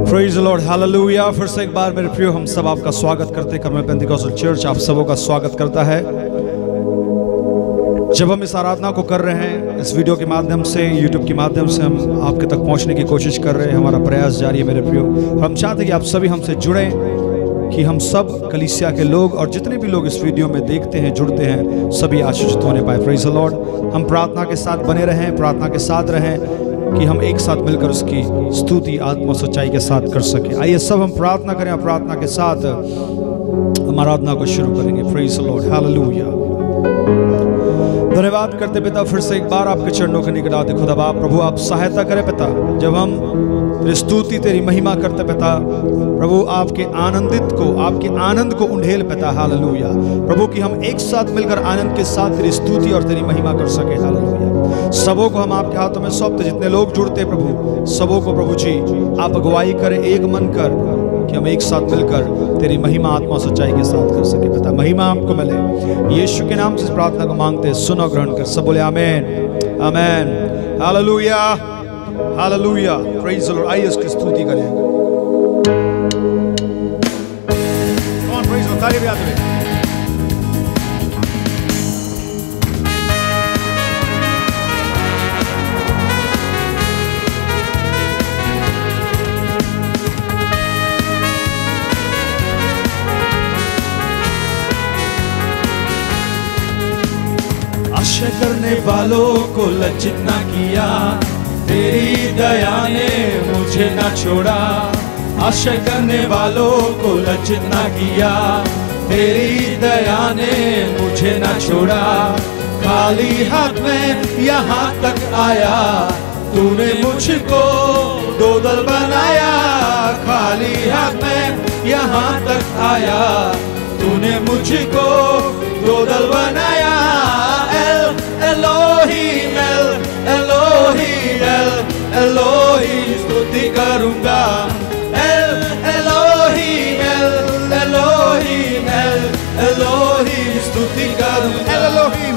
Praise the Lord, hallelujah. फिर से एक बार मेरे प्रियो हम सब आपका स्वागत करते हैं। कर्मल पेंटिकॉस्टल चर्च आप सबों का स्वागत करता है। जब हम इस आराधना को कर रहे हैं, इस वीडियो के माध्यम से, यूट्यूब के माध्यम से हम आपके तक पहुंचने की कोशिश कर रहे हैं। हमारा प्रयास जारी है मेरे प्रियो। हम चाहते हैं कि आप सभी हमसे जुड़ें, कि हम सब कलीसिया के लोग और जितने भी लोग इस वीडियो में देखते हैं, जुड़ते हैं, सभी आशीषित होने पाए। Praise the Lord. हम प्रार्थना के साथ बने रहें, प्रार्थना के साथ रहें कि हम एक साथ मिलकर उसकी स्तुति आत्मा सच्चाई के साथ कर सके। आइए सब हम प्रार्थना करें, प्रार्थना के साथ हम आराधना को शुरू करेंगे। Praise the Lord, hallelujah. धन्यवाद करते पिता, फिर से एक बार आपके चरणों के निकट आते खुदा बाप प्रभु, आप सहायता करें पिता। जब हम तेरी स्तुति, तेरी महिमा करते पिता प्रभु, आपके आपके आनंद को उंडेल पिता, हालेलुया प्रभु, कि हम एक साथ मिलकर आनंद के साथ तेरी स्तुति और तेरी महिमा कर सके, हालेलुया। सबों को हम आपके हाथों में सौंपते, जितने लोग जुड़ते प्रभु, सबों को प्रभु जी आप अगुवाई करें, एक मन कर कि हम एक साथ मिलकर तेरी महिमा आत्मा सच्चाई के साथ कर सके पिता। महिमा आपको मिले, यीशु के नाम से इस प्रार्थना को मांगते हैं, सुनो ग्रहण कर। सब बोले आमीन, आमीन, hallelujah, hallelujah. Praise the Lord. आइए उसकी स्तुति करें। कौन प्रेज़ द लॉर्ड, ताली बजाते हुए। आशा करने वालों को लज्जित ना किया, तेरी दया ने मुझे ना छोड़ा। आशा करने वालों को लज्जित ना किया, तेरी दया ने मुझे ना छोड़ा। खाली हाथ में यहाँ तक आया, तूने मुझको दो दल बनाया। खाली हाथ में यहाँ तक आया, तूने मुझको दो दल बनाया। एलोहीम, एलोहीम, एलोहीम स्तुति करूंगा। एलोहीम, एलोहीम, एलोहीम स्तुति करूंगा। एलोहीम,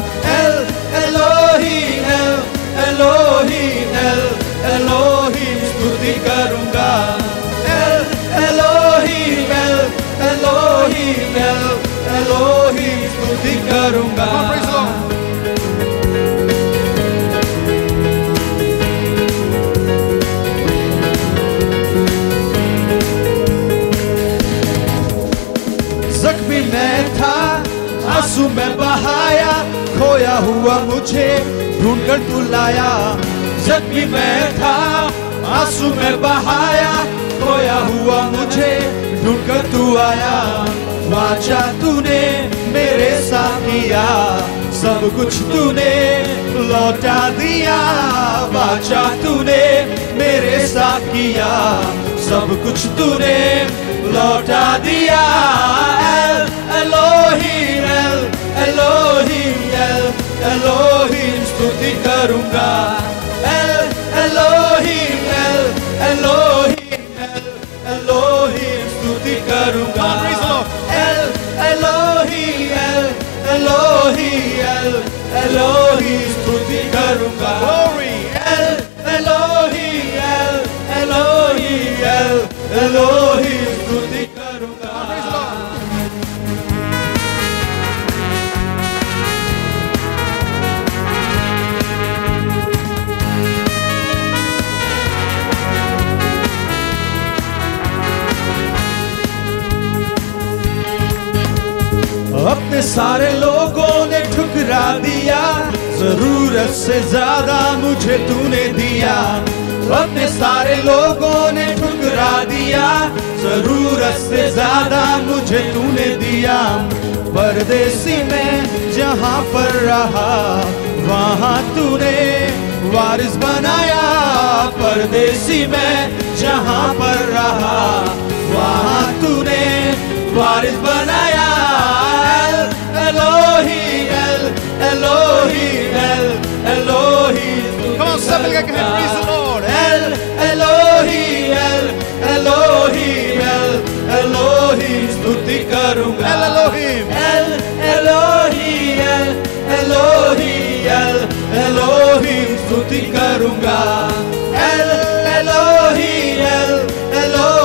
एलोहीम, एलोहीम, एलोहीम स्तुति करूंगा। एलोहीम, एलोहीम, एलोहीम स्तुति करूंगा। जख्मी मैं था, आंसू में बहाया, खोया हुआ मुझे ढूंढ कर तू लाया। जख्मी मैं था, आंसू में बहाया, खोया हुआ मुझे ढूंढ कर तू आया। वाचा तूने मेरे साथ किया, सब कुछ तूने लौटा दिया। वाचा तूने मेरे साथ किया, सब कुछ तूने लौटा दिया। एलोहीम, एलोहीम, एलोहीम स्तुति करूंगा। एलोहीम, एलोहीम, एलोहीम स्तुति करूंगा। एलोहीम, एलोहीम, एलोहीम स्तुति करूंगा। एलोहीम, एलोहीम, एलोहीम स्तुति करूंगा। अपने सारे लोगों ने ठुकरा दिया, जरूरत से ज्यादा मुझे तूने दिया। अपने सारे लोगों ने ठुकरा दिया, जरूरत से ज्यादा मुझे तूने दिया। परदेसी में जहां पर रहा, वहां तूने वारिस बनाया। परदेसी में जहां पर रहा, वहां तूने वारिस बनाया। Elohim, Elohim, Elohim. Come on, somebody can praise the Lord. Elohim, Elohim, Elohim. स्तुति करूंगा। Elohim, Elohim, Elohim, Elohim. स्तुति करूंगा। Elohim, Elohim.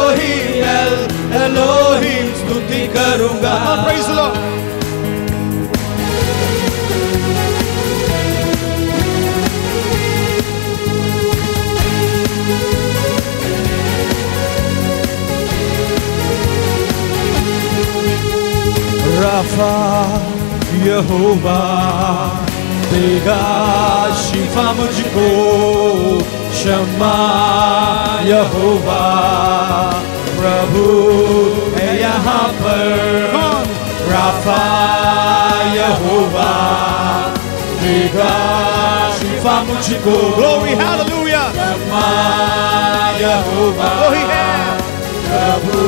करूंगा। Praise the Lord. राफा यहोवा देगा शिफा मुझको, शम्मा यहोवा प्रभु है यहाँ पर। राफा यहोवा देगा शिफा मुझको, Glory, hallelujah. शम्मा यहोवा वही है प्रभु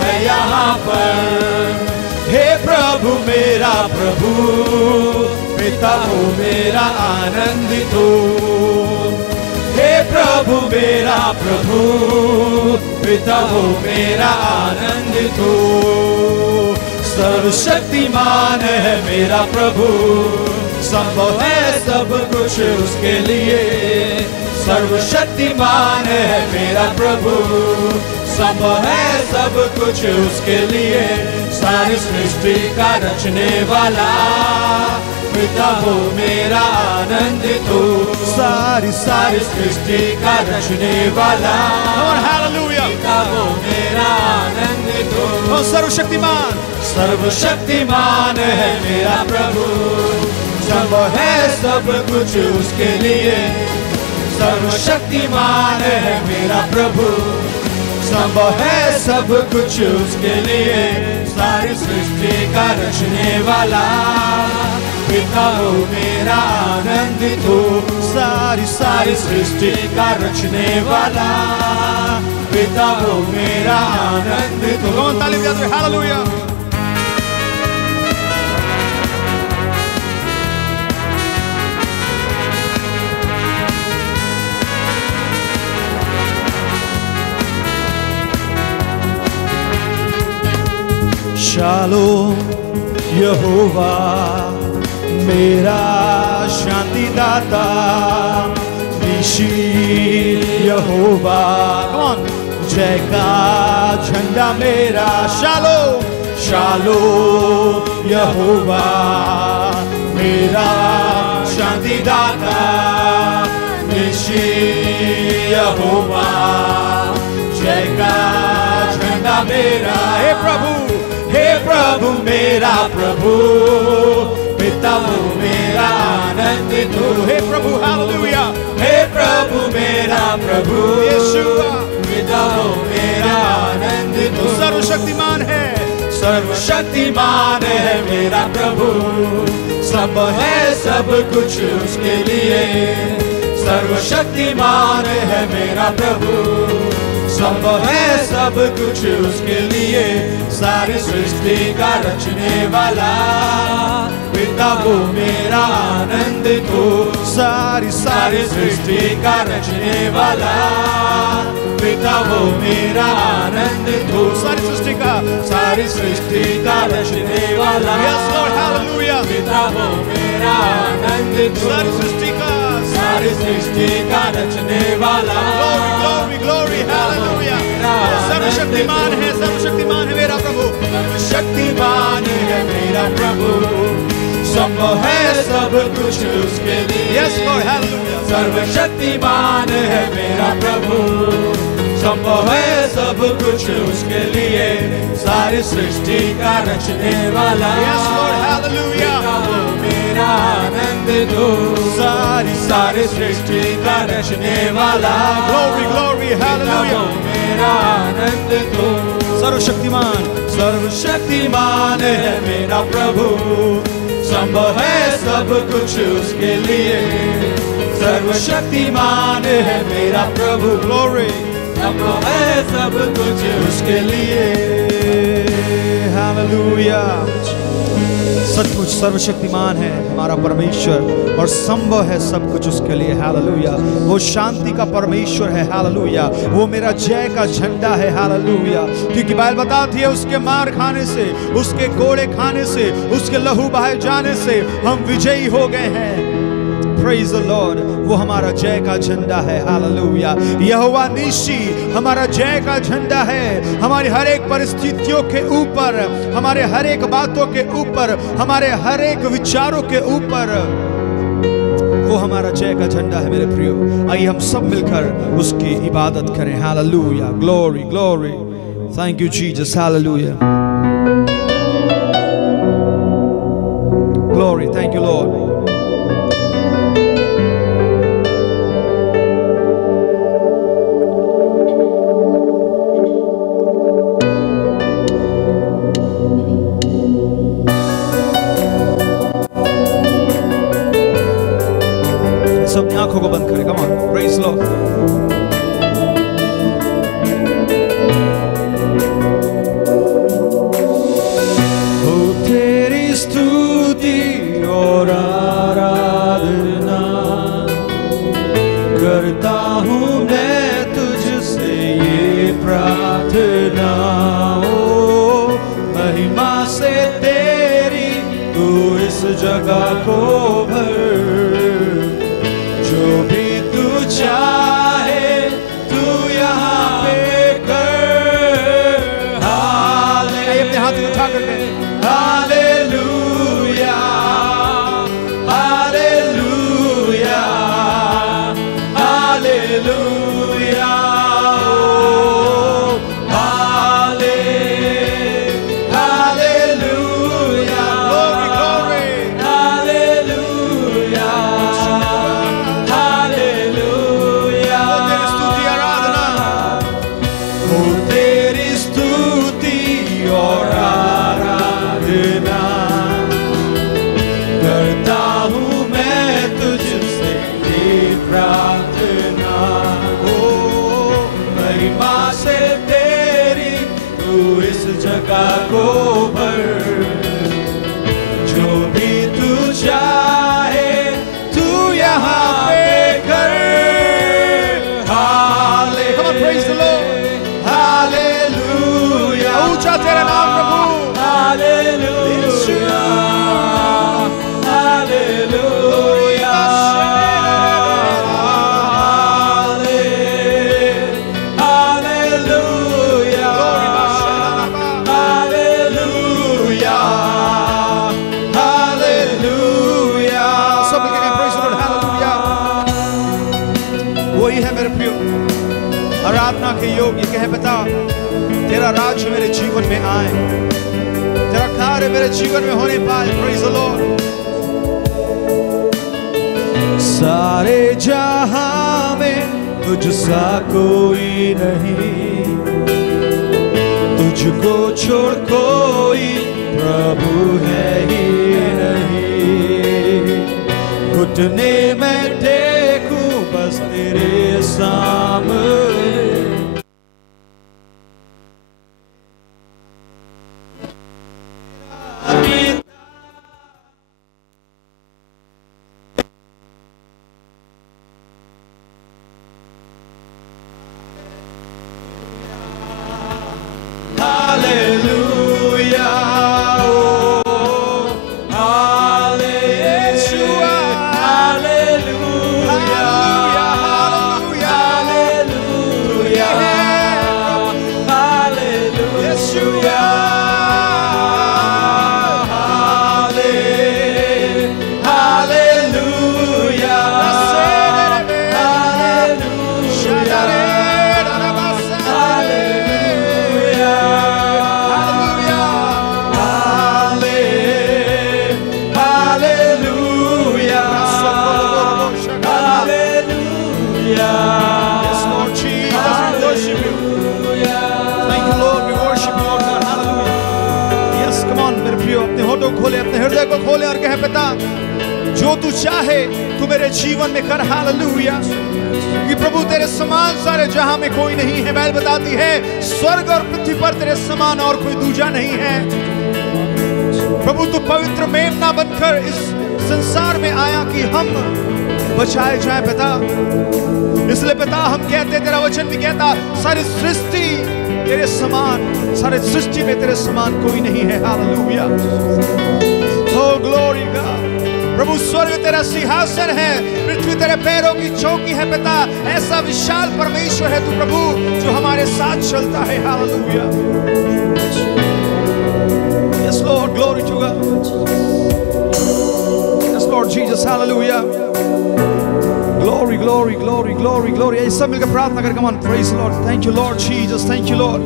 है यहाँ पर। हे प्रभु मेरा प्रभु, पिता हो मेरा आनंदित हो। हे प्रभु मेरा प्रभु, पिता हो मेरा आनंदित हो। सर्वशक्तिमान है मेरा प्रभु, संभव है सब कुछ उसके लिए। सर्वशक्तिमान है मेरा प्रभु, संभव है सब कुछ उसके लिए। सारी सृष्टि का रचने वाला पिता हो मेरा आनंदित हो। सारी सृष्टि का रचने वाला Hallelujah. पिता हो मेरा आनंदित हो। सर्वशक्तिमान सर्वशक्तिमान है मेरा प्रभु, संभव है सब कुछ उसके लिए। सर्वशक्तिमान है मेरा प्रभु, संभव है सब कुछ उसके लिए। सारी सृष्टि का रचने वाला पिता हो मेरा आनंदित हो। सारी सृष्टि का रचने वाला पिता हो मेरा आनंदित हो। कौन ताली बजाते हैं? Hallelujah. शालोम यहोवा मेरा शांति दाता, निशी यहोवा कौन जय का झंडा मेरा। शालोम यहोवा मेरा शांति दाता, निशी यहोवा जय का झंडा मेरा। हे प्रभु मेरा प्रभु, पिता हो मेरा आनंदित हो। हे प्रभु हालेलुया। हे प्रभु मेरा प्रभु, यीशुआ पिता हो मेरा आनंदित हो। सर्वशक्तिमान है, सर्वशक्तिमान है मेरा प्रभु, सब है सब कुछ उसके लिए। सर्वशक्तिमान है मेरा प्रभु, सब है सब कुछ उसके लिए। सारी सृष्टि का रचने वाला पिता हो मेरा आनंदित हो। सारी सृष्टि का रचने वाला पिता हो मेरा आनंदित हो। सारी सृष्टि का रचने वाला Yes Lord, hallelujah. पिता हो मेरा आनंदित हो। सारी सृष्टि का रचने वाला Glory, glory, hallelujah. सर्वशक्तिमान है, सर्वशक्तिमान है मेरा प्रभु। शक्तिमान है मेरा प्रभु, संभव है सब कुछ उसके लिए। Yes Lord, hallelujah. सर्वशक्तिमान है मेरा प्रभु, संभव है सब कुछ उसके लिए। सारी सृष्टि का रचने वाला Yes Lord, hallelujah. वो मेरा आनंदित हो। सारी सृष्टि का रचने वाला Glory, glory, hallelujah. वो मेरा आनंदित हो। सर्वशक्तिमान है मेरा प्रभु, संभव है सब कुछ उसके लिए। सर्वशक्तिमान है मेरा प्रभु, Glory. संभव है सब कुछ उसके लिए। हालेलुया। सचमुच सर्वशक्तिमान है हमारा परमेश्वर और संभव है सब कुछ उसके लिए। हालेलुया। वो शांति का परमेश्वर है। हालेलुया। वो मेरा जय का झंडा है। हालेलुया। क्योंकि बाइबल बताती है उसके मार खाने से, उसके कोड़े खाने से, उसके लहू बहाए जाने से हम विजयी हो गए हैं। praise the Lord, वो हमारा जय का झंडा है। हालेलुया। यहोवा निशी हमारा जय का झंडा है। हमारी हर एक परिस्थितियों के ऊपर, हमारे हर एक बातों के ऊपर, हमारे हर एक विचारों के ऊपर वो हमारा जय का झंडा है मेरे प्रियो। आइए हम सब मिलकर उसकी इबादत करें। Hallelujah. Glory glory. Thank you Jesus. Hallelujah. Glory. Thank you Lord. सब आंखों को बंद करें। Come on, praise Lord. हो तेरी स्तुति और आराधना करता हूँ मैं तुझसे ये प्रार्थना। ओ महिमा से तेरी तू इस जगह को भर, जो भी तू चाहे तू यहाँ पे कर। हालेलुया। अपने हाथ उठा करके हालेलुया हालेलुया हालेलुया हाले हालेलुया ग्लोरी ग्लोरी हालेलुया आराधना के योग्य कहे पिता तेरा राज्य मेरे जीवन में आए, तेरा कार्य मेरे जीवन में होने पाए। Praise the Lord. सारे जहां में तुझसा कोई नहीं, तुझको छोड़ कोई प्रभु है ही नहीं। घुटने में टेकूं बस तेरे सामने, खोले अपने हृदय को खोले और कहे पिता जो तू चाहे तू मेरे जीवन में कर। हालेलुया। कि प्रभु तेरे समान सारे जहां में कोई नहीं है। बाइबल बताती है स्वर्ग और पृथ्वी पर तेरे समान और कोई दूजा नहीं है। प्रभु तू पवित्र मेमना बनकर इस संसार में आया कि हम बचाए जाए पिता। इसलिए पिता हम कहते, तेरा वचन भी कहता सारी सृष्टि तेरे समान, सारे सृष्टि में तेरे समान कोई नहीं है। हालेलुया। Oh glory God, प्रभु स्वर्ग तेरा सिंहासन है, पृथ्वी तेरे पैरों की चौकी है पिता। ऐसा विशाल परमेश्वर है तू प्रभु जो हमारे साथ चलता है। Hallelujah. Yes Lord, glory to God. Yes Lord Jesus, hallelujah. Glory, glory, glory, glory, glory. ये सब मिलकर प्रार्थना करें। Come on, praise the Lord. Thank you Lord Jesus, thank you Lord.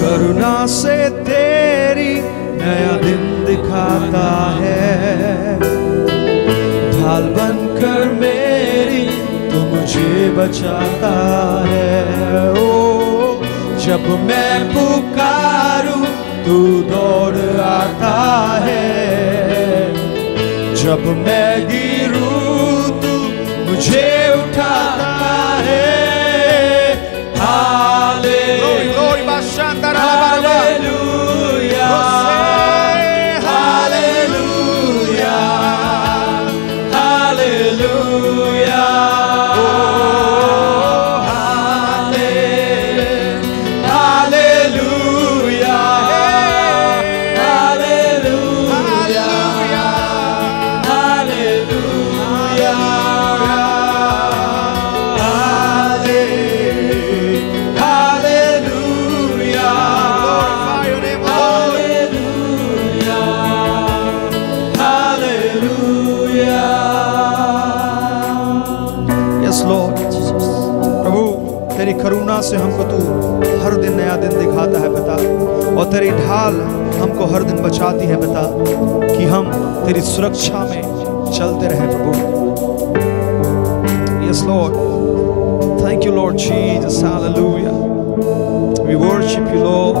करुणा से तेरी नया दिन दिखाता है, ढाल बनकर मेरी तू मुझे बचाता है। ओ जब मैं पुकारूं तू दौड़ आता है, जब मैं गिरूं तू मुझे उठाता है। करुणा से हमको तू हर दिन नया दिन दिखाता है पिता, और तेरी ढाल हमको हर दिन बचाती है पिता, कि हम तेरी सुरक्षा में चलते रहें प्रभु। Yes Lord, thank you Lord Jesus, hallelujah. We worship you Lord.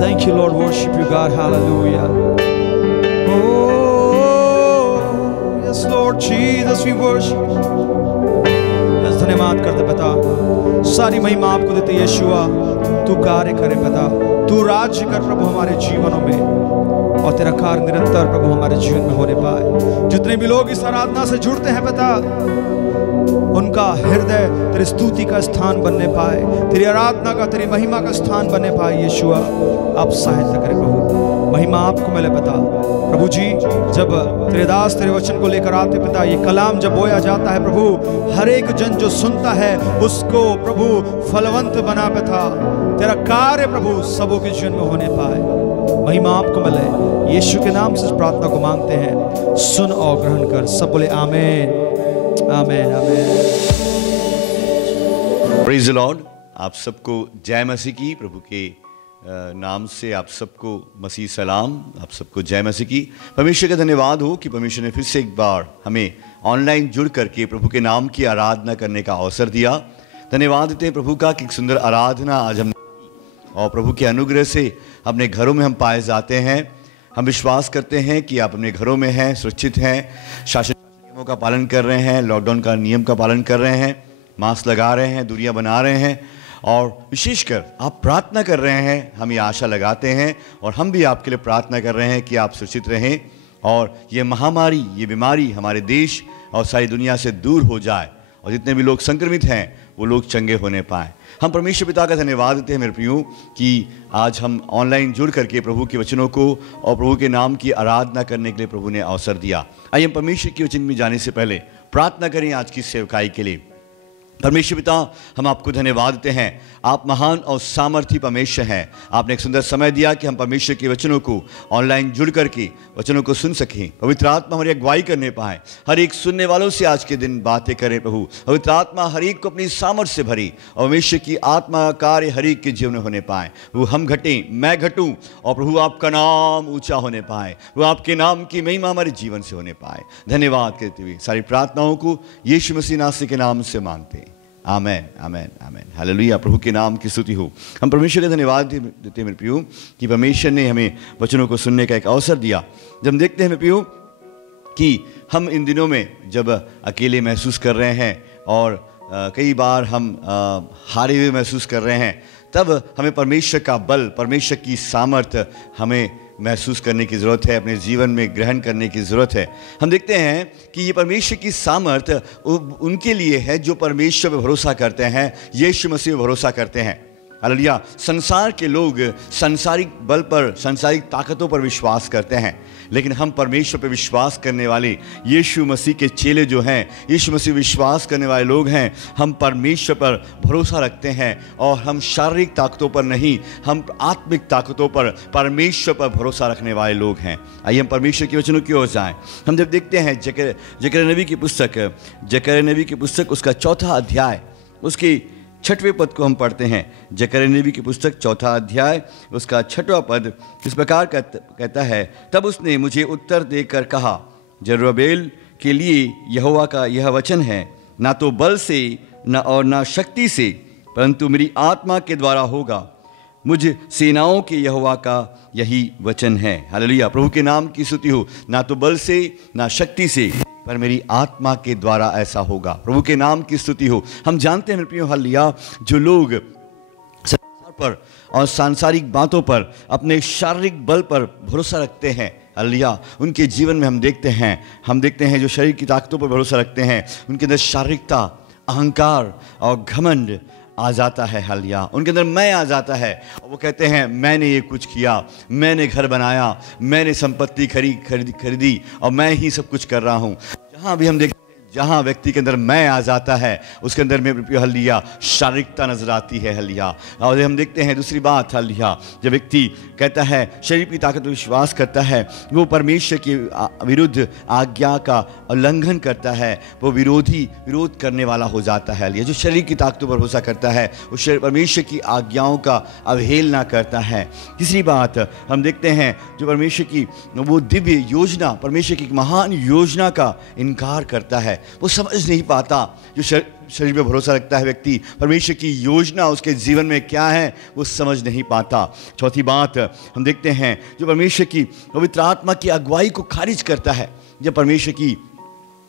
Thank you Lord, worship you God, hallelujah. Oh yes Lord Jesus, we worship you. धन्यवाद करते पिता, सारी महिमा आपको देते यीशुआ। तू कार्य करे पिता, तू राज्य कर प्रभु हमारे जीवनों में, और तेरा कार्य निरंतर प्रभु हमारे जीवन में होने पाए। जितने भी लोग इस आराधना से जुड़ते हैं पिता, उनका हृदय तेरी स्तुति का स्थान बनने पाए, तेरी आराधना का, तेरी महिमा का स्थान बनने पाए। यीशुआ आप सहायता करें प्रभु, महिमा आपको मिले पिता। प्रभु जी, जब तेरे दास तेरे वचन को लेकर आते पिता, ये कलाम जब बोया जाता है प्रभु, हर एक जन जो सुनता है उसको प्रभु फलवंत बना पिता। तेरा कार्य प्रभु सबों के जीवन में होने पाए, महिमा आपको मिले। यीशु के नाम से प्रार्थना को मांगते हैं, सुन और ग्रहण कर। सब बोले आमीन, आमीन, आमीन। Praise the Lord. आप सबको जय मसीह की। प्रभु के नाम से आप सबको मसीह सलाम, आप सबको जय मसीह की। परमेश्वर का धन्यवाद हो कि परमेश्वर ने फिर से एक बार हमें ऑनलाइन जुड़ करके प्रभु के नाम की आराधना करने का अवसर दिया। धन्यवाद देते हैं प्रभु का कि एक सुंदर आराधना आज हम, और प्रभु के अनुग्रह से अपने घरों में हम पाए जाते हैं। हम विश्वास करते हैं कि आप अपने घरों में हैं, सुरक्षित हैं, शासन नियमों का पालन कर रहे हैं, लॉकडाउन का नियम का पालन कर रहे हैं, मास्क लगा रहे हैं, दूरियां बना रहे हैं, और विशेषकर आप प्रार्थना कर रहे हैं। हम ये आशा लगाते हैं और हम भी आपके लिए प्रार्थना कर रहे हैं कि आप सुरक्षित रहें और ये महामारी, ये बीमारी हमारे देश और सारी दुनिया से दूर हो जाए, और जितने भी लोग संक्रमित हैं वो लोग चंगे होने पाएँ। हम परमेश्वर पिता का धन्यवाद देते हैं मेरे प्रियो कि आज हम ऑनलाइन जुड़ करके प्रभु के वचनों को और प्रभु के नाम की आराधना करने के लिए प्रभु ने अवसर दिया। आइए हम परमेश्वर के वचन में जाने से पहले प्रार्थना करें आज की सेवकाई के लिए। परमेश्वर पिता, हम आपको धन्यवाद देते हैं, आप महान और सामर्थी परमेश्वर हैं। आपने एक सुंदर समय दिया कि हम परमेश्वर के वचनों को ऑनलाइन जुड़ करके वचनों को सुन सकें। पवित्र आत्मा हमारी अगुवाई करने पाए, हर एक सुनने वालों से आज के दिन बातें करें प्रभु। पवित्र आत्मा हर एक को अपनी सामर्थ्य से भरी, और परमेश्वर की आत्मा कार्य हर एक के जीवन में होने पाए। वो हम घटें, मैं घटूं, और प्रभु आपका नाम ऊंचा होने पाए, वो आपके नाम की महिमा हमारे जीवन से होने पाए। धन्यवाद करते हुए सारी प्रार्थनाओं को यीशु मसीह नासरी के नाम से मांगते हैं, आमेन, आमेन, आमेन। हालेलुया। प्रभु के नाम की स्तुति हो। हम परमेश्वर का धन्यवाद देते हैं मेरे प्रियो कि परमेश्वर ने हमें वचनों को सुनने का एक अवसर दिया। जब हम देखते हैं मेरे प्रियो कि हम इन दिनों में जब अकेले महसूस कर रहे हैं और कई बार हम हारे हुए महसूस कर रहे हैं, तब हमें परमेश्वर का बल, परमेश्वर की सामर्थ्य हमें महसूस करने की ज़रूरत है, अपने जीवन में ग्रहण करने की ज़रूरत है। हम देखते हैं कि ये परमेश्वर की सामर्थ्य उनके लिए है जो परमेश्वर पर भरोसा करते हैं, यीशु मसीह पर भरोसा करते हैं। हालेलुया। संसार के लोग सांसारिक बल पर, सांसारिक ताकतों पर विश्वास करते हैं, लेकिन हम परमेश्वर पर विश्वास करने वाले यीशु मसीह के चेले जो हैं, यीशु मसीह विश्वास करने वाले लोग हैं, हम परमेश्वर पर भरोसा रखते हैं और हम शारीरिक ताकतों पर नहीं, हम आत्मिक ताकतों पर, परमेश्वर पर भरोसा रखने वाले लोग हैं। आइए हम परमेश्वर के वचनों की ओर जाएं। हम जब देखते हैं जकरिया नबी की पुस्तक उसका 4 अध्याय उसकी 6वें पद को हम पढ़ते हैं। जकरिया नबी की पुस्तक 4 अध्याय उसका 6वां पद इस प्रकार कहता है, तब उसने मुझे उत्तर देकर कहा, जरुब्बाबेल के लिए यहोवा का यह वचन है, ना तो बल से न शक्ति से, परंतु मेरी आत्मा के द्वारा होगा। मुझ सेनाओं के यहोवा का यही वचन है। हालेलुया। प्रभु के नाम की स्तुति हो। ना तो बल से ना शक्ति से, पर मेरी आत्मा के द्वारा ऐसा होगा। प्रभु के नाम की स्तुति हो। हम जानते हैं मेरे प्रियो, हालेलुया, जो लोग संसार पर और सांसारिक बातों पर, अपने शारीरिक बल पर भरोसा रखते हैं, हालेलुया, उनके जीवन में हम देखते हैं जो शरीर की ताकतों पर भरोसा रखते हैं, उनके अंदर शारीरिकता, अहंकार और घमंड आ जाता है। हालेलुया। उनके अंदर मैं आ जाता है और वो कहते हैं, मैंने ये कुछ किया, मैंने घर बनाया, मैंने संपत्ति खरीदी और मैं ही सब कुछ कर रहा हूँ। जहाँ भी हम देखते हैं, जहाँ व्यक्ति के अंदर मैं आ जाता है, उसके अंदर में हालेलुया शारीरिकता नजर आती है। हालेलुया। और हम देखते हैं दूसरी बात, हालेलुया, जब व्यक्ति कहता है, शरीर की ताकत पर विश्वास करता है, वो परमेश्वर के विरुद्ध आज्ञा का उल्लंघन करता है, वो विरोध करने वाला हो जाता है। हालेलुया। जो शरीर की ताकतों पर भरोसा करता है, वो परमेश्वर की आज्ञाओं का अवहेलना करता है। तीसरी बात हम देखते हैं, जो परमेश्वर की वो दिव्य योजना, परमेश्वर की महान योजना का इनकार करता है। वो समझ नहीं पाता। जो शरीर पे भरोसा रखता है व्यक्ति, परमेश्वर की योजना उसके जीवन में क्या है वो समझ नहीं पाता। चौथी बात हम देखते हैं, जो परमेश्वर की पवित्र आत्मा की अगुवाई को खारिज करता है। जब परमेश्वर की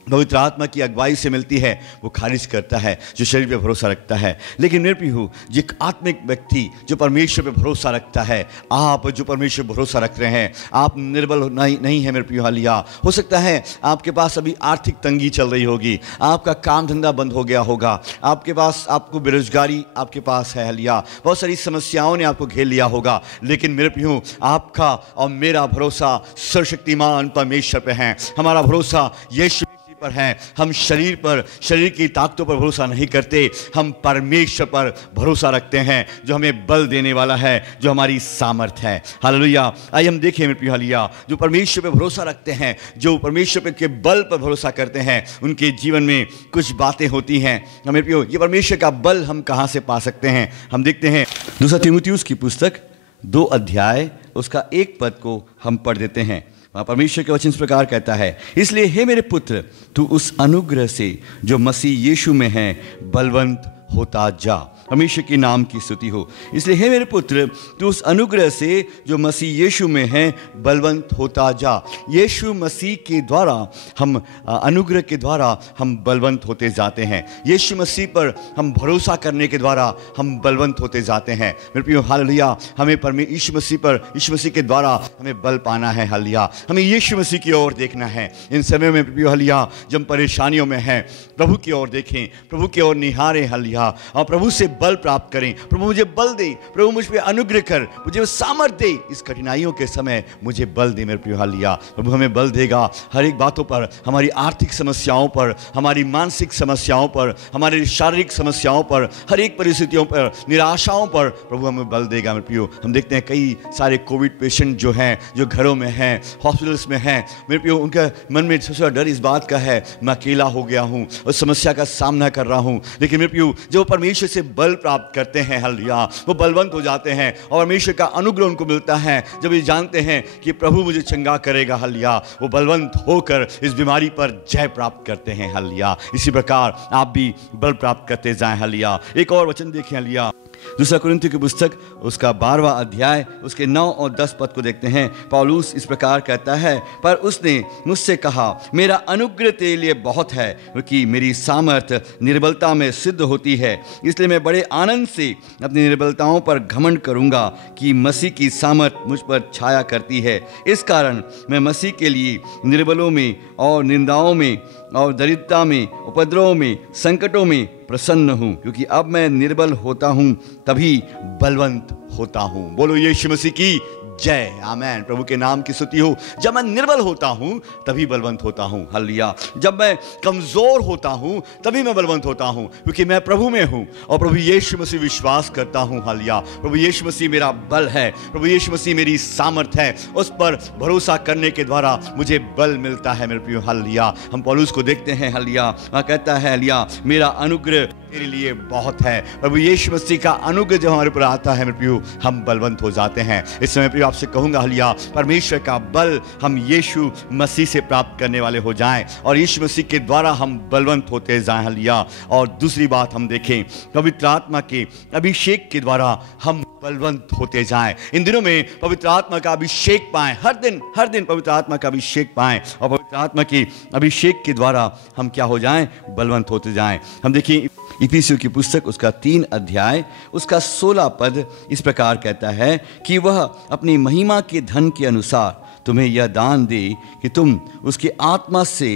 पवित्र आत्मा की अगुवाई से मिलती है, वो खारिज करता है जो शरीर पे भरोसा रखता है। लेकिन मेरे प्रियो, जो एक आत्मिक व्यक्ति जो परमेश्वर पे भरोसा रखता है, आप जो परमेश्वर भरोसा रख रहे हैं, आप निर्बल नहीं है मेरे प्रियो। हालेलुया। हो सकता है आपके पास अभी आर्थिक तंगी चल रही होगी, आपका काम धंधा बंद हो गया होगा, आपको बेरोजगारी आपके पास है। हालेलुया। बहुत सारी समस्याओं ने आपको घेर लिया होगा, लेकिन मेरे प्रियो, आपका और मेरा भरोसा सर्वशक्तिमान परमेश्वर पे है। हमारा भरोसा यीशु पर है। हम शरीर की ताकतों पर भरोसा नहीं करते, हम परमेश्वर पर भरोसा रखते हैं, जो हमें बल देने वाला है, जो हमारी सामर्थ है। हालेलुया। आइए हम देखें मेरे प्रिय, हालेलुया, जो परमेश्वर पर भरोसा रखते हैं, जो परमेश्वर के बल पर भरोसा करते हैं, उनके जीवन में कुछ बातें होती हैं। मेरे प्रियो, ये परमेश्वर का बल हम कहाँ से पा सकते हैं? हम देखते हैं 2 तीमुथियुस की पुस्तक 2 अध्याय उसका 1 पद को हम पढ़ देते हैं। परमेश्वर के वचन इस प्रकार कहता है, इसलिए हे मेरे पुत्र, तू उस अनुग्रह से जो मसीह यीशु में है बलवंत होता जा। परमेश्वर के नाम की स्तुति हो। इसलिए हे मेरे पुत्र, तू उस अनुग्रह से जो मसीह यीशु में है बलवंत होता जा। यीशु मसीह के द्वारा हम अनुग्रह के द्वारा हम बलवंत होते जाते हैं। यीशु मसीह पर हम भरोसा करने के द्वारा हम बलवंत होते जाते हैं। मेरे प्रियो, हालेलुया, हमें यीशु मसीह के द्वारा हमें बल पाना है। हालेलुया। हमें यीशु मसीह की ओर देखना है। इन समय में प्रियो, हालेलुया, जब हम परेशानियों में हैं, प्रभु की ओर देखें, प्रभु की ओर निहारें। हालेलुया। और प्रभु से बल प्राप्त करें। प्रभु मुझे बल दे, प्रभु मुझ पे अनुग्रह कर, मुझे सामर्थ्य दे, इस कठिनाइयों के समय मुझे बल दे। मेरे प्रिय, हालेलुया। प्रभु हमें बल देगा हर एक बातों पर, हमारी आर्थिक समस्याओं पर, हमारी मानसिक समस्याओं पर, हमारी शारीरिक समस्याओं पर, हर एक परिस्थितियों पर, निराशाओं पर प्रभु हमें बल देगा। मेरे प्रियो, हम देखते हैं कई सारे कोविड पेशेंट जो हैं, जो घरों में हैं, हॉस्पिटल्स में हैं, मेरे प्रियो, उनका मन में सबसे बड़ा डर इस बात का है, मैं अकेला हो गया हूँ, उस समस्या का सामना कर रहा हूँ। लेकिन मेरे प्रियो, जो परमेश्वर से बल प्राप्त करते हैं, हालेलुया, वो बलवंत हो जाते हैं और परमेश्वर का अनुग्रह उनको मिलता है। जब ये जानते हैं कि प्रभु मुझे चंगा करेगा, हालेलुया, वो बलवंत होकर इस बीमारी पर जय प्राप्त करते हैं। हालेलुया। इसी प्रकार आप भी बल प्राप्त करते जाएं। हालेलुया। एक और वचन देखें, हालेलुया, 2 कुरिन्थियों की पुस्तक उसका 12वां अध्याय उसके 9 और 10 पद को देखते हैं। पौलुस इस प्रकार कहता है, पर उसने मुझसे कहा, मेरा अनुग्रह तेरे लिए बहुत है, क्योंकि मेरी सामर्थ निर्बलता में सिद्ध होती है। इसलिए मैं बड़े आनंद से अपनी निर्बलताओं पर घमंड करूंगा कि मसीह की सामर्थ मुझ पर छाया करती है। इस कारण मैं मसीह के लिए निर्बलों में और निंदाओं में और दरिद्रता में, उपद्रव में, संकटों में प्रसन्न हूँ, क्योंकि अब मैं निर्बल होता हूँ तभी बलवंत होता हूँ। बोलो यीशु मसीह की जय, आमेन। प्रभु के नाम की स्तुति हो। जब मैं निर्बल होता हूं तभी बलवंत होता हूं, हालेलुया। जब मैं कमजोर होता हूं तभी मैं बलवंत होता हूं, क्योंकि मैं प्रभु में हूं और प्रभु यीशु मसीह विश्वास करता हूं, हालेलुया। प्रभु यीशु मसीह मेरा बल है, प्रभु यीशु मसीह मेरी सामर्थ है। उस पर भरोसा करने के द्वारा मुझे बल मिलता है मेरे प्रियो, हालेलुया। हम पौलुस को देखते हैं, हालेलुया, वह कहता है, हालेलुया, मेरा अनुग्रह तेरे लिए बहुत है। प्रभु यीशु मसीह का अनुग्रह जब हमारे ऊपर आता है मेरे प्रियो, हम बलवंत हो जाते हैं। इस समय प्रियो आपसे कहूंगा, हालेलुया, परमेश्वर का बल हम यीशु मसीह से प्राप्त करने वाले हो जाएं और यीशु मसीह के द्वारा हम बलवंत होते जाएं, हालेलुया। और दूसरी बात हम देखें, पवित्र आत्मा के अभिषेक के द्वारा हम बलवंत होते जाएं। इन दिनों में पवित्र आत्मा का अभिषेक पाएं, हर दिन पवित्र आत्मा का अभिषेक पाएं और पवित्र आत्मा के अभिषेक के द्वारा हम क्या हो जाएं, बलवंत होते जाएं। हम देखिए इफिसियों की पुस्तक उसका 3 अध्याय उसका 16 पद इस प्रकार कहता है कि वह अपनी महिमा के धन के अनुसार तुम्हें यह दान दे कि तुम उसके आत्मा से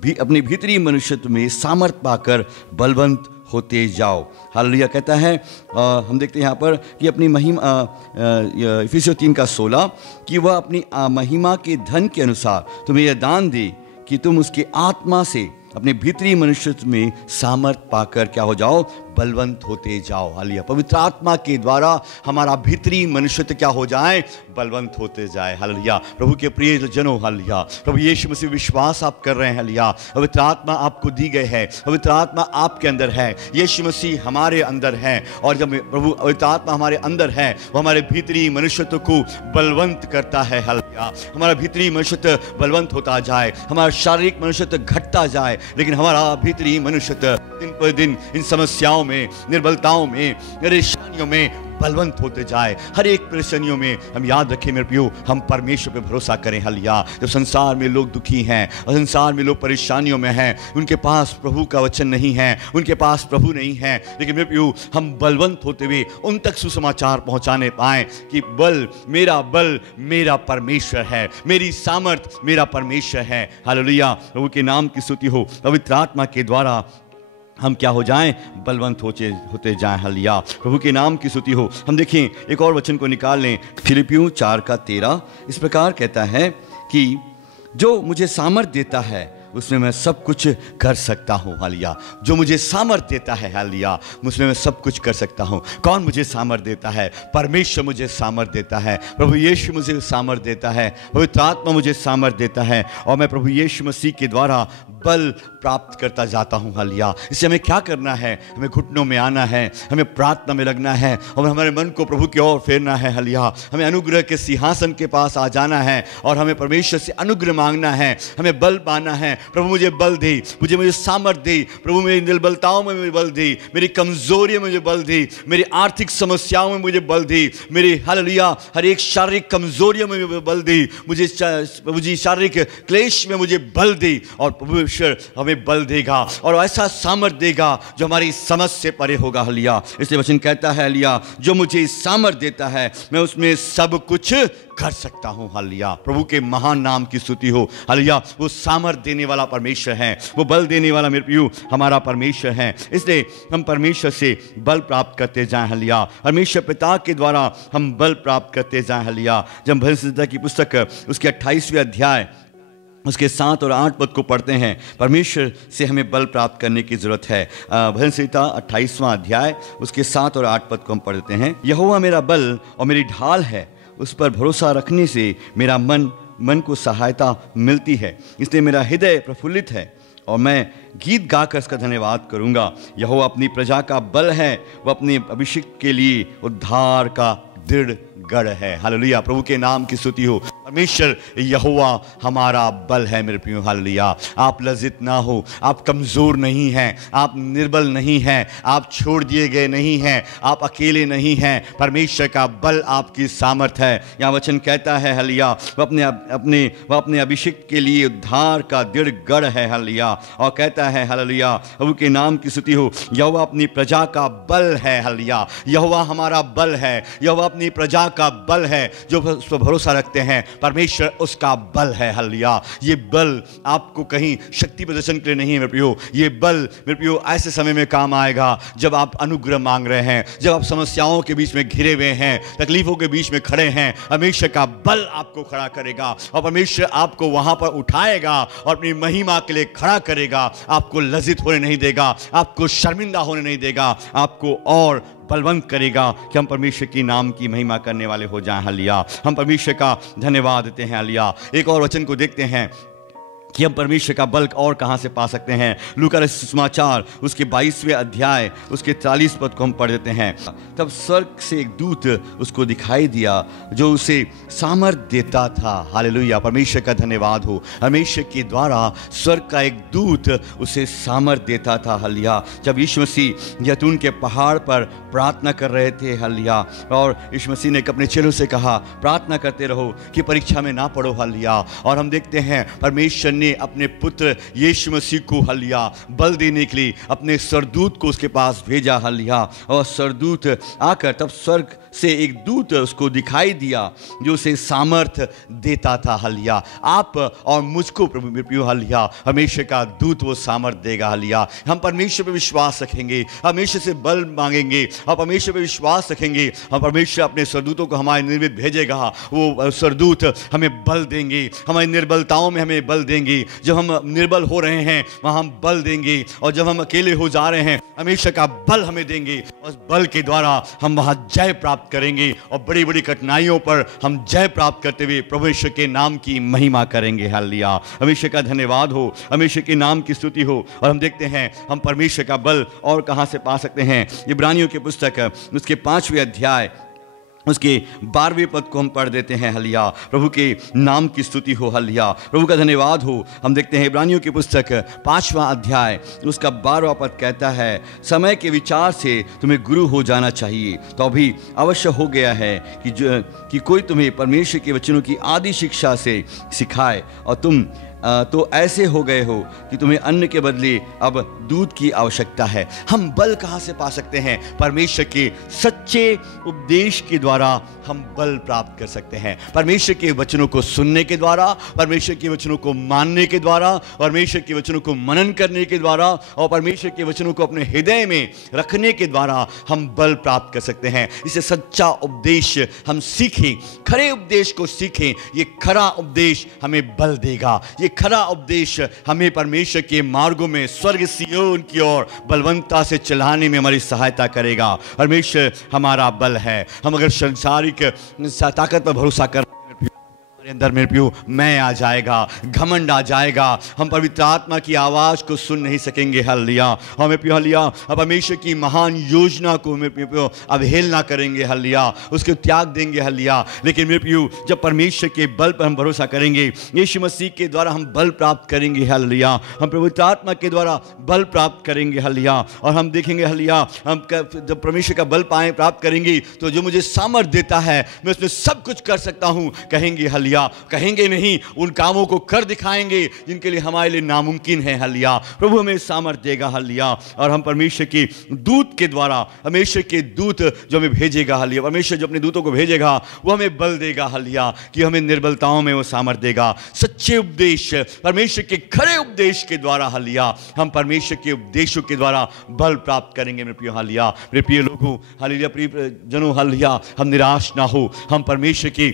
भी अपने भीतरी मनुष्यत्व में सामर्थ पाकर बलवंत होते जाओ, हालेलुया। कहता है हम देखते हैं यहाँ पर कि अपनी महिमा, इफिसियों 3 का 16, कि वह अपनी महिमा के धन के अनुसार तुम्हें यह दान दे कि तुम उसके आत्मा से अपने भीतरी मनुष्यत्व में सामर्थ पाकर क्या हो जाओ, बलवंत होते जाओ, हालेलुया। पवित्र आत्मा के द्वारा हमारा भीतरी मनुष्यत्व क्या हो जाए, बलवंत होते जाए, हालेलुया। प्रभु के प्रिय जनों, हालेलुया, प्रभु यीशु मसीह विश्वास आप कर रहे हैं, हालेलुया। पवित्र आत्मा आपको दी गई है, पवित्र आत्मा आपके अंदर है, यीशु मसीह हमारे अंदर है और जब प्रभु पवित्र आत्मा हमारे अंदर है वो हमारे भीतरी मनुष्यत्व को बलवंत करता है, हालेलुया। हमारा भीतरी मनुष्यत्व बलवंत होता जाए, हमारा शारीरिक मनुष्यत्व घटता जाए, लेकिन हमारा भीतरी मनुष्यत्व दिन पर दिन इन समस्याओं में, निर्बलताओं में, परेशानियों में बलवंत होते जाए। हर एक परेशानियों में हम याद रखें मेरे प्रियो, हम परमेश्वर पे भरोसा करें, हालेलुया। जब संसार में लोग दुखी हैं और संसार में लोग परेशानियों में हैं, उनके पास प्रभु का वचन नहीं है, उनके पास प्रभु नहीं है, लेकिन मेरे प्रियो हम बलवंत होते हुए उन तक सुसमाचार पहुंचाने पाएं कि बल मेरा परमेश्वर है, मेरी सामर्थ मेरा परमेश्वर है, हालेलुया। प्रभु के नाम की स्तुति हो। पवित्र आत्मा के द्वारा हम क्या हो जाएं, बलवंत होते जाएं, हालेलुया। प्रभु के नाम की स्तुति हो। हम देखें एक और वचन को निकाल लें, फिलिपियों 4 का 13 इस प्रकार कहता है कि जो मुझे सामर्थ देता है उसमें मैं सब कुछ कर सकता हूँ, हालेलुया। जो मुझे सामर्थ देता है, हालेलुया, उसमें मैं सब कुछ कर सकता हूँ। कौन मुझे सामर्थ देता है? परमेश्वर मुझे सामर्थ देता है, प्रभु यीशु मुझे सामर्थ देता है, पवित्र आत्मा मुझे सामर्थ देता है और मैं प्रभु यीशु मसीह के द्वारा बल प्राप्त करता जाता हूँ, हालेलुया। इससे हमें क्या करना है? हमें घुटनों में आना है, हमें प्रार्थना में लगना है और हमारे मन को प्रभु की ओर फेरना है, हालेलुया। हमें अनुग्रह के सिंहासन के पास आ जाना है और हमें परमेश्वर से अनुग्रह मांगना है, हमें बल पाना है। प्रभु मुझे बल दे, मुझे सामर्थ दे, प्रभु मेरी निर्बलताओं में मुझे बल दे, मेरी कमजोरियों में मुझे बल दे, मेरी आर्थिक समस्याओं में मुझे बल दे, मेरी, हालेलुया, हर एक शारीरिक कमजोरियों में मुझे बल दे, मुझे शारीरिक क्लेश में मुझे बल दे और परमेश्वर हमें बल देगा और ऐसा सामर्थ देगा जो हमारी समझ से परे होगा, हालेलुया। इसलिए वचन कहता है, हालेलुया, जो मुझे सामर्थ देता है मैं उसमें सब कुछ कर सकता हूं, हालेलुया। प्रभु के महान नाम की स्तुति हो, हालेलुया। वो सामर्थ देने वाला परमेश्वर है, वो बल देने वाला मेरे प्रियो हमारा परमेश्वर है। इसलिए हम परमेश्वर से बल प्राप्त करते जाएं, हालेलुया। परमेश्वर पिता के द्वारा हम बल प्राप्त करते जाएं, हालेलुया। जब भजन संहिता की पुस्तक उसके 28वें अध्याय उसके 7 और 8 पद को पढ़ते हैं, परमेश्वर से हमें बल प्राप्त करने की ज़रूरत है। भजन संहिता 28वां अध्याय उसके 7 और 8 पद को हम पढ़ते हैं। यहोवा मेरा बल और मेरी ढाल है, उस पर भरोसा रखने से मेरा मन को सहायता मिलती है, इसलिए मेरा हृदय प्रफुल्लित है और मैं गीत गाकर इसका धन्यवाद करूँगा। यहोवा अपनी प्रजा का बल है, वह अपने अभिषेक के लिए उद्धार का दृढ़ गढ़ है, हालेलुया। प्रभु के नाम की स्तुति हो। परमेश्वर यहोवा हमारा बल है मेरे प्रियो, हालेलुया। आप लज्जित ना हो, आप कमज़ोर नहीं हैं, आप निर्बल नहीं हैं, आप छोड़ दिए गए नहीं हैं, आप अकेले नहीं हैं। परमेश्वर का बल आपकी सामर्थ है। यहाँ वचन कहता है, हालेलुया, वह अपने अभिषेक के लिए उद्धार का दृढ़ गढ़ है, हालेलुया। और कहता है, हालेलुया, प्रभु के नाम की स्तुति हो। यहोवा अपनी प्रजा का बल है, हालेलुया। यहोवा हमारा बल है, यहोवा अपनी प्रजा का बल है जो उस पर भरोसा रखते हैं। परमेश्वर उसका बल है। हालेलुया। ये बल आपको कहीं शक्ति प्रदर्शन के लिए नहीं है मेरे प्रियो, ये बल मेरे प्रियो ऐसे समय में काम आएगा जब आप अनुग्रह मांग रहे हैं, जब आप समस्याओं के बीच में घिरे हुए हैं, तकलीफों के बीच में खड़े हैं। परमेश्वर का बल आपको खड़ा करेगा और परमेश्वर आपको वहां पर उठाएगा और अपनी महिमा के लिए खड़ा करेगा। आपको लज्जित होने नहीं देगा, आपको शर्मिंदा होने नहीं देगा, आपको और बलवंत करेगा कि हम परमेश्वर की नाम की महिमा करने वाले हो जाएं। हालेलुया। हम परमेश्वर का धन्यवाद देते हैं। हालेलुया। एक और वचन को देखते हैं कि हम परमेश्वर का बल और कहाँ से पा सकते हैं। लूका रचित सुसमाचार उसके 22वें अध्याय उसके 40 पद को हम पढ़ देते हैं। तब स्वर्ग से एक दूत उसको दिखाई दिया जो उसे सामर्थ देता था। हालेलुया। परमेश्वर का धन्यवाद हो। परमेश्वर के द्वारा स्वर्ग का एक दूत उसे सामर्थ देता था। हालेलुया। जब यीशु मसीह जैतून के पहाड़ पर प्रार्थना कर रहे थे, हालेलुया, और यीशु मसीह ने अपने चेलों से कहा प्रार्थना करते रहो कि परीक्षा में ना पड़ो। हालेलुया। और हम देखते हैं परमेश्वर ने अपने पुत्र यीशु मसीह को हालेलुया बल देने के लिए अपने सरदूत को उसके पास भेजा। हालेलुया। और सरदूत आकर तब स्वर्ग से एक दूत उसको दिखाई दिया जो उसे सामर्थ देता था। हालेलुया। आप और मुझको प्रभु मेरे प्रियो हालेलुया परमेश्वर का दूत वो सामर्थ देगा। हालेलुया। हम परमेश्वर पर विश्वास रखेंगे, परमेश्वर से बल मांगेंगे और परमेश्वर पर विश्वास रखेंगे। हम परमेश्वर अपने सरदूतों को हमारे निर्मित भेजेगा। वो सरदूत हमें बल देंगे, हमारी निर्बलताओं में हमें बल देंगे। जब हम निर्बल हो रहे हैं वहां हम बल देंगे, और जब हम अकेले हो जा रहे हैं परमेश्वर का बल हमें देंगे। उस बल के द्वारा हम वहां जय प्राप्त करेंगे और बड़ी बड़ी कठिनाइयों पर हम जय प्राप्त करते हुए परमेश्वर के नाम की महिमा करेंगे। हालेलुया। परमेश्वर का धन्यवाद हो, परमेश्वर के नाम की स्तुति हो। और हम देखते हैं हम परमेश्वर का बल और कहां से पा सकते हैं। इब्रानियों की पुस्तक उसके 5वें अध्याय उसके 12वें पद को हम पढ़ देते हैं। हालेलुया। प्रभु के नाम की स्तुति हो। हालेलुया। प्रभु का धन्यवाद हो। हम देखते हैं इब्रानियों की पुस्तक 5वां अध्याय उसका 12वां पद कहता है समय के विचार से तुम्हें गुरु हो जाना चाहिए, तो अभी अवश्य हो गया है कि कोई तुम्हें परमेश्वर के वचनों की आदि शिक्षा से सिखाए, और तुम तो ऐसे हो गए हो कि तुम्हें अन्न के बदले अब दूध की आवश्यकता है। हम बल कहाँ से पा सकते हैं? परमेश्वर के सच्चे उपदेश के द्वारा हम बल प्राप्त कर सकते हैं। परमेश्वर के वचनों को सुनने के द्वारा, परमेश्वर के वचनों को मानने के द्वारा, परमेश्वर के वचनों को मनन करने के द्वारा और परमेश्वर के वचनों को अपने हृदय में रखने के द्वारा हम बल प्राप्त कर सकते हैं। इसे सच्चा उपदेश हम सीखें, खरे उपदेश को सीखें। ये खरा उपदेश हमें बल देगा। ये खरा उपदेश हमें परमेश्वर के मार्गों में स्वर्ग सियोन की ओर बलवंता से चलाने में हमारी सहायता करेगा। परमेश्वर हमारा बल है। हम अगर सांसारिक ताकत पर भरोसा कर अंदर मेरे प्रियो मैं आ जाएगा, घमंड आ जाएगा, हम पवित्र आत्मा की आवाज को सुन नहीं सकेंगे। हालेलुया। हमें प्रियो हालेलुया अब परमेश्वर की महान योजना को मेरे प्रियो अवहेलना करेंगे। हालेलुया। उसके त्याग देंगे। हालेलुया। लेकिन मेरे प्रियो जब परमेश्वर के बल पर हम भरोसा करेंगे, यीशु मसीह के द्वारा हम बल प्राप्त करेंगे। हालेलुया। हम पवित्र आत्मा के द्वारा बल प्राप्त करेंगे। हालेलुया। और हम देखेंगे हालेलुया हम जब परमेश्वर का बल पाए प्राप्त करेंगे तो जो मुझे सामर्थ देता है मैं उसमें सब कुछ कर सकता हूं कहेंगे। हालेलुया। कहेंगे नहीं, उन कामों को कर दिखाएंगे जिनके लिए हमारे लिए नामुमकिन है। हालेलुया। प्रभु हमें सामर्थ देगा। हालेलुया। और हम परमेश्वर के दूत के द्वारा, परमेश्वर के दूत जो हमें भेजेगा, हालेलुया, परमेश्वर जो अपने दूतों को भेजेगा वो हमें बल देगा। हालेलुया। कि हमें निर्बलताओं में वो सामर्थ देगा। सच्चे उपदेश, परमेश्वर के खरे उपदेश के द्वारा, हालेलुया, हम परमेश्वर के उपदेशों के द्वारा बल प्राप्त करेंगे। मेरे प्रिय हालेलुया, मेरे प्रिय लोगों, हालेलुया, प्रिय जनों, हालेलुया, हम निराश ना हो। हम परमेश्वर की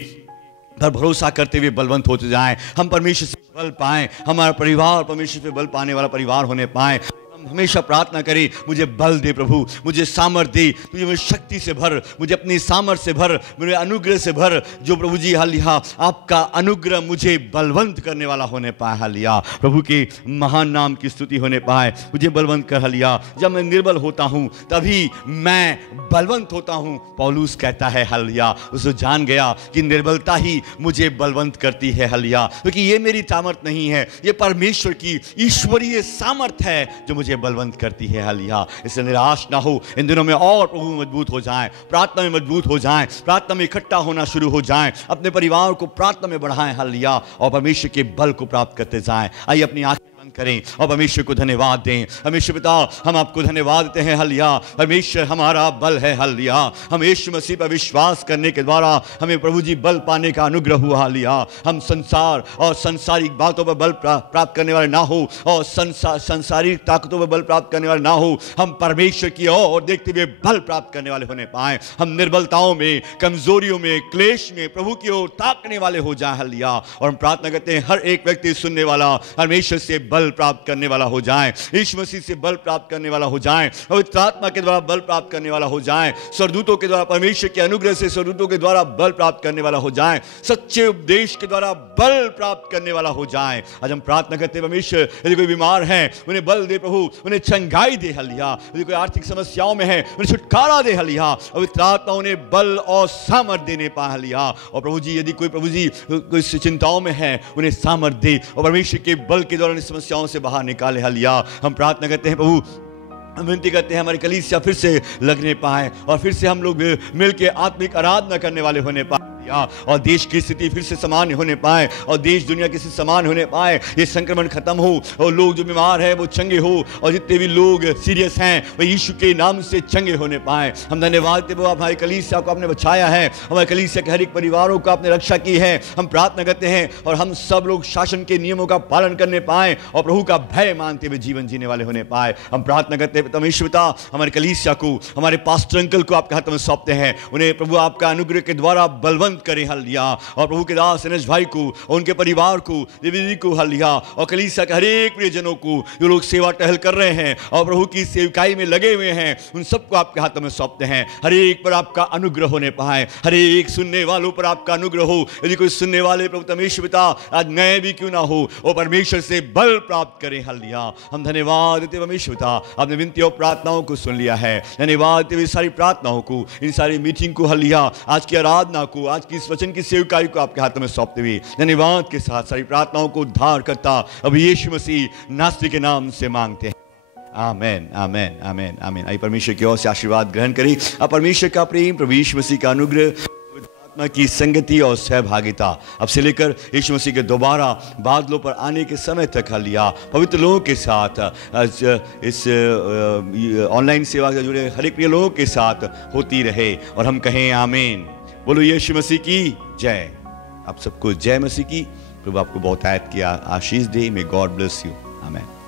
पर भरोसा करते हुए बलवंत होते जाएं। हम परमेश्वर से बल पाएं, हमारा परिवार परमेश्वर से बल पाने वाला परिवार होने पाएं। हमेशा प्रार्थना करें, मुझे बल दे प्रभु, मुझे सामर्थ दे, तुझे मुझे शक्ति से भर, मुझे अपनी सामर्थ से भर, मेरे अनुग्रह से भर, जो प्रभु जी हालेलुया आपका अनुग्रह मुझे बलवंत करने वाला होने पाए। हालेलुया। प्रभु के महान नाम की स्तुति होने पाए। मुझे बलवंत कर। हालेलुया। जब मैं निर्बल होता हूं तभी मैं बलवंत होता हूं। पौलुस कहता है हालेलुया उसे जान गया कि निर्बलता ही मुझे बलवंत करती है। हालेलुया। क्योंकि ये मेरी सामर्थ नहीं है, ये परमेश्वर की ईश्वरीय सामर्थ है जो मुझे बलवंत करती है। हालेलुया। इससे निराश ना हो। इन दिनों में और प्रभु मजबूत हो जाएं, प्रार्थना में मजबूत हो जाएं, प्रार्थना में इकट्ठा होना शुरू हो जाएं, अपने परिवार को प्रार्थना में बढ़ाएं। हालेलुया। और परमेश्वर के बल को प्राप्त करते जाएं। आइए अपनी आंखें करें और परमेश्वर को धन्यवाद दें। परमेश्वर पिता, हम आपको धन्यवाद देते हैं, हालेलुया। परमेश्वर हमारा बल है, हालेलुया। हम यीशु मसीह पर विश्वास करने के द्वारा हमें प्रभु जी बल पाने का अनुग्रह हुआ, हालेलुया। हम संसार और संसारिक बातों पर बल प्राप्त करने वाले ना हो और संसारिक ताकतों पर बल प्राप्त करने वाले ना हो। हम परमेश्वर की ओर देखते हुए बल प्राप्त करने वाले होने पाए। हम निर्बलताओं में, कमजोरियों में, क्लेश में प्रभु की ओर ताकने वाले हो जाए, हालेलुया। और हम प्रार्थना करते हैं हर एक व्यक्ति सुनने वाला परमेश्वर से बल प्राप्त करने वाला हो जाए, यीशु मसीह से बल प्राप्त करने वाला हो जाए, पवित्र आत्मा के द्वारा बल प्राप्त करने वाला हो जाए, स्वर्गदूतों के द्वारा, परमेश्वर के अनुग्रह से स्वर्गदूतों के द्वारा बल प्राप्त करने वाला हो जाए, सच्चे उपदेश के द्वारा बल प्राप्त करने वाला हो जाए। आज हम प्रार्थना करते हैं परमेश्वर, यदि कोई बीमार है उन्हें बल दे प्रभु, उन्हें चंगाई दे, हालेलुया। यदि कोई आर्थिक समस्याओं में है उन्हें छुटकारा दे, हालेलुया। पवित्र आत्मा उन्हें बल और सामर्थ देने पाए, हालेलुया। और प्रभु जी यदि कोई प्रभु जी कोई चिंताओं में है उन्हें सामर्थ दे और परमेश्वर के बल के द्वारा समस्याओं से बाहर निकाले, हालेलुया। हम प्रार्थना करते हैं प्रभु, हम विनती करते हैं हमारी कलीसिया फिर से लगने पाए और फिर से हम लोग मिलकर आत्मिक आराधना करने वाले होने पाए और देश की स्थिति फिर से समान होने पाए और देश दुनिया की स्थिति समान होने पाए। ये संक्रमण खत्म हो और लोग जो बीमार है वो चंगे हो और जितने भी लोग सीरियस हैं वो यीशु के नाम से चंगे होने पाए। हम धन्यवाद देते हैं हमारी कलीसिया को आपने बचाया है, हमारे कलीसिया के हर एक परिवारों को आपने रक्षा की है। हम प्रार्थना करते हैं और हम सब लोग शासन के नियमों का पालन करने पाए और प्रभु का भय मानते हुए जीवन जीने वाले होने पाए। हम प्रार्थना करते हैं परमेश्वर पिता, हमारे कलीसिया को, हमारे पास्टर अंकल को आपके हाथ में सौंपते हैं। उन्हें प्रभु आपका अनुग्रह के द्वारा बलवंत करें, हालेलुया। और प्रभु के दास एनएस भाई को और उनके परिवार को, देवी को, हालेलुया। और कलीसिया के हर एक प्रियजनों को जो लोग सेवा टहल कर रहे हैं और प्रभु की सेवकाई में लगे हुए हैं, उन सबको आपके हाथों में सौंपते हैं। हर एक पर आपका अनुग्रह होने पाए, हर एक सुनने वालों पर आपका अनुग्रह हो। यदि कोई सुनने वाले प्रभु परमेश्वर पिता आज नए भी क्यों ना हो, वो परमेश्वर से बल प्राप्त करें, हालेलुया। हम धन्यवाद देते परमेश्वर पिता, आपने विनती और प्रार्थनाओं को सुन लिया है। धन्यवाद देते सारी प्रार्थनाओं को, इन सारी मीटिंग को, हालेलुया। आज की आराधना को, आज की इस वचन की सेवकाई को आपके हाथों में सौंपते हुए धन्यवाद के साथ सारी प्रार्थनाओं को उद्धार करता अब यीशु मसीह नासरी के नाम से मांगते हैं, आमेन, आमेन, आमेन, आमेन। आइए परमेश्वर की ओर से आशीर्वाद ग्रहण करें। अब परमेश्वर का प्रेम, प्रभु यीशु मसीह का अनुग्रह, आत्मा की संगति और सहभागिता अब से लेकर यीशु मसीह के दोबारा बादलों पर आने के समय तक, हालेलुया, पवित्र लोगों के साथ, इस ऑनलाइन सेवा से जुड़े हर एक प्रिय लोगों के साथ होती रहे और हम कहें आमीन। बोलो यीशु मसीह की जय। आप सबको जय मसीह की। प्रभु आपको बहुत आयत की आशीष दे। मे गॉड ब्लेस यू, आमीन।